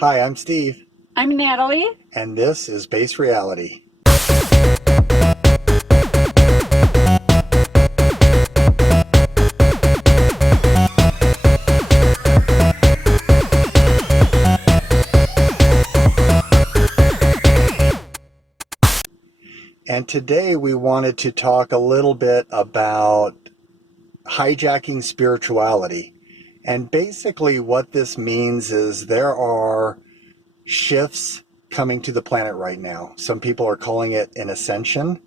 Hi, I'm Steve, I'm Natalie. and this is Base Reality. And today we wanted to talk a little bit about hijacking spirituality. And basically, what this means is there are shifts coming to the planet right now. Some people are calling it an ascension,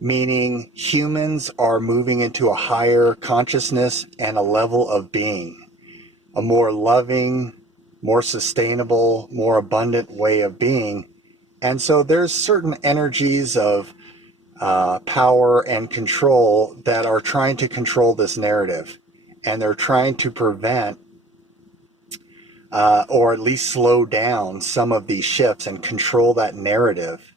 meaning humans are moving into a higher consciousness and a level of being, a more loving, more sustainable, more abundant way of being. And so there's certain energies of power and control that are trying to control this narrative. And they're trying to prevent or at least slow down some of these shifts and control that narrative.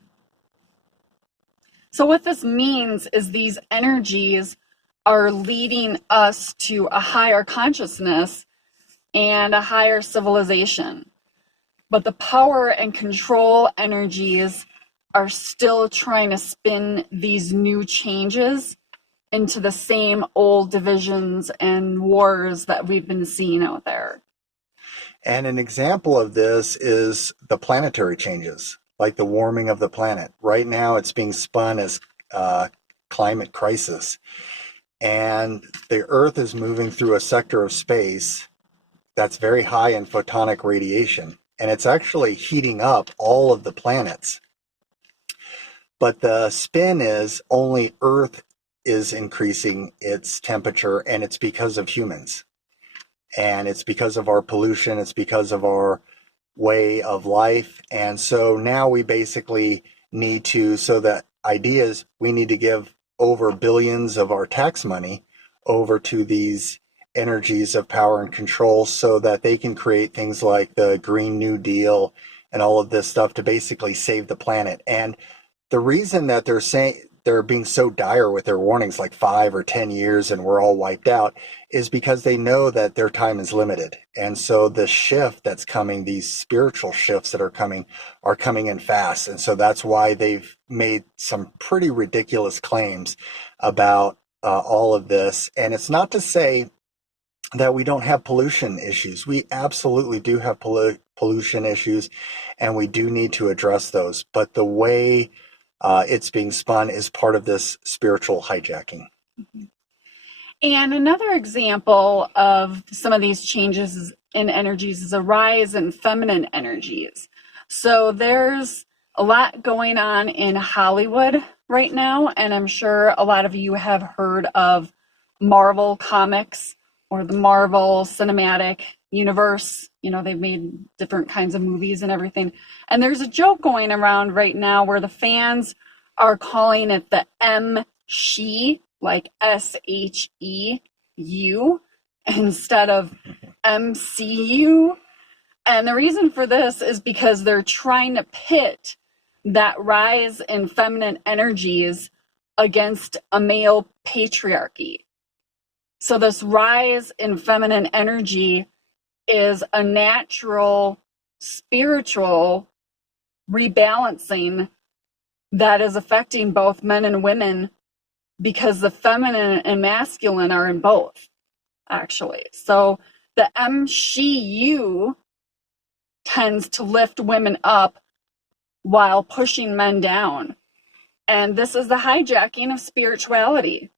So, what this means is these energies are leading us to a higher consciousness and a higher civilization. But the power and control energies are still trying to spin these new changes into the same old divisions and wars that we've been seeing out there. And an example of this is the planetary changes, like the warming of the planet. Right now, it's being spun as climate crisis. And the Earth is moving through a sector of space that's very high in photonic radiation. And it's actually heating up all of the planets. But the spin is only Earth is increasing its temperature, and it's because of humans. And it's because of our pollution, it's because of our way of life. And so now we basically need to, so the idea is we need to give over billions of our tax money over to these energies of power and control so that they can create things like the Green New Deal and all of this stuff to basically save the planet. And the reason that they're being so dire with their warnings, like 5 or 10 years and we're all wiped out, is because they know that their time is limited. And so the shift that's coming, these spiritual shifts that are coming in fast. And so that's why they've made some pretty ridiculous claims about all of this. And it's not to say that we don't have pollution issues. We absolutely do have pollution issues, and we do need to address those. But the way it's being spun is part of this spiritual hijacking. And another example of some of these changes in energies is a rise in feminine energies. So there's a lot going on in Hollywood right now, and I'm sure a lot of you have heard of Marvel Comics or the Marvel Cinematic Universe. You know, they've made different kinds of movies and everything. And there's a joke going around right now where the fans are calling it the she, like SHEU, instead of MCU. And the reason for this is because they're trying to pit that rise in feminine energies against a male patriarchy. So this rise in feminine energy is a natural spiritual rebalancing that is affecting both men and women, because the feminine and masculine are in both, actually. So the MCU tends to lift women up while pushing men down. And this is the hijacking of spirituality.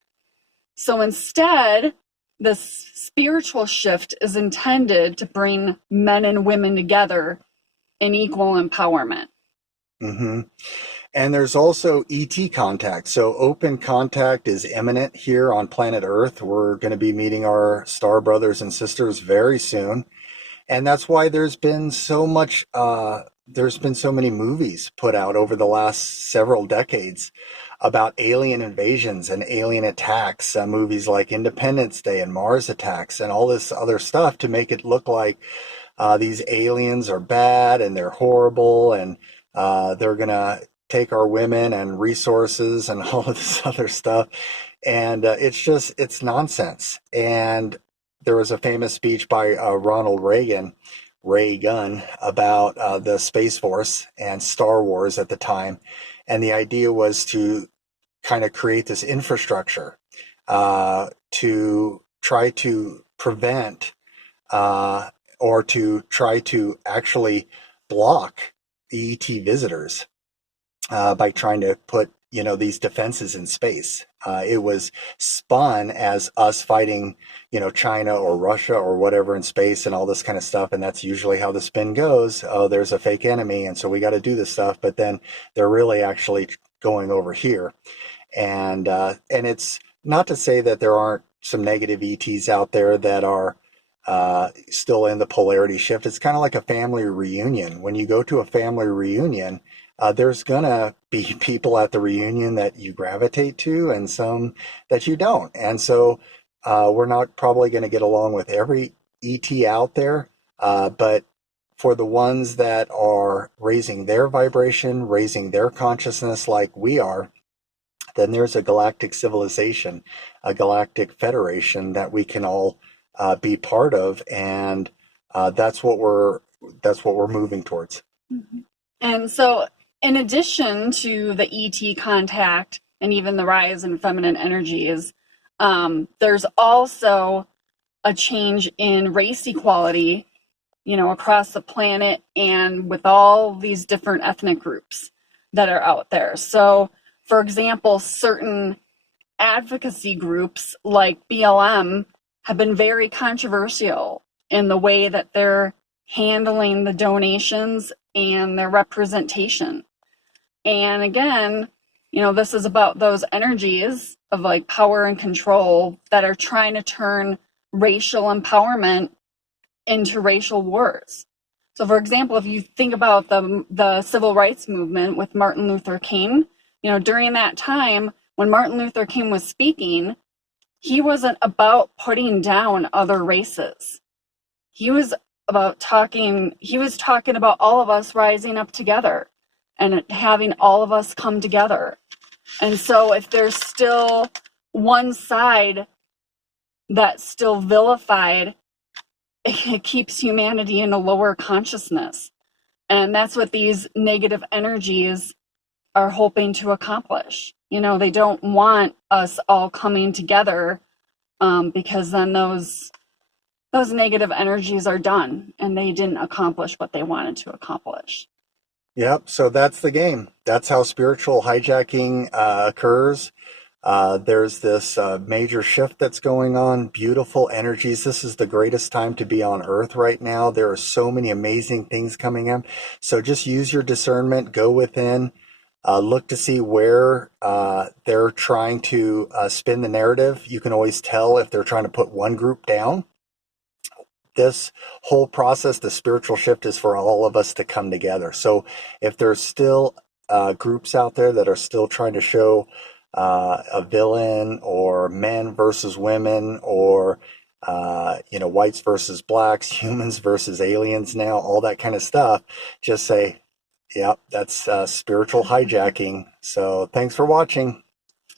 So instead, this spiritual shift is intended to bring men and women together in equal empowerment. Mm-hmm. And there's also ET contact. So open contact is imminent here on planet Earth. We're going to be meeting our star brothers and sisters very soon. And that's why there's been so many movies put out over the last several decades about alien invasions and alien attacks, movies like Independence Day and Mars Attacks and all this other stuff to make it look like these aliens are bad and they're horrible and they're going to take our women and resources and all of this other stuff. And it's nonsense. And there was a famous speech by Ronald Reagan ray gun about the Space Force and Star Wars at the time. And the idea was to kind of create this infrastructure to try to prevent or to try to actually block the ET visitors by trying to put, these defenses in space. It was spun as us fighting, China or Russia or whatever in space and all this kind of stuff. And that's usually how the spin goes. Oh, there's a fake enemy, and so we got to do this stuff. But then they're really actually going over here. And it's not to say that there aren't some negative ETs out there that are still in the polarity shift. It's kind of like a family reunion. When you go to a family reunion, there's gonna be people at the reunion that you gravitate to and some that you don't. And so we're not probably going to get along with every ET out there, but for the ones that are raising their vibration, raising their consciousness like we are, then there's a galactic civilization, a galactic federation that we can all be part of, and that's what we're moving towards. Mm-hmm. And so, in addition to the ET contact and even the rise in feminine energies, there's also a change in race equality, across the planet and with all these different ethnic groups that are out there. So, for example, certain advocacy groups like BLM have been very controversial in the way that they're handling the donations and their representation. And again, this is about those energies of like power and control that are trying to turn racial empowerment into racial wars. So, for example, if you think about the civil rights movement with Martin Luther King, during that time when Martin Luther King was speaking, he wasn't about putting down other races. He was talking about all of us rising up together and having all of us come together. And so if there's still one side that's still vilified, it keeps humanity in a lower consciousness. And that's what these negative energies are hoping to accomplish. They don't want us all coming together because then those negative energies are done and they didn't accomplish what they wanted to accomplish. Yep. So that's the game. That's how spiritual hijacking occurs. There's this major shift that's going on, beautiful energies. This is the greatest time to be on Earth right now. There are so many amazing things coming in. So just use your discernment, go within, look to see where they're trying to spin the narrative. You can always tell if they're trying to put one group down. This whole process, the spiritual shift, is for all of us to come together. So if there's still groups out there that are still trying to show a villain, or men versus women, or whites versus blacks, humans versus aliens now, all that kind of stuff, just say, yep, that's spiritual hijacking. So thanks for watching.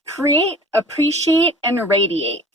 Create, appreciate, and radiate.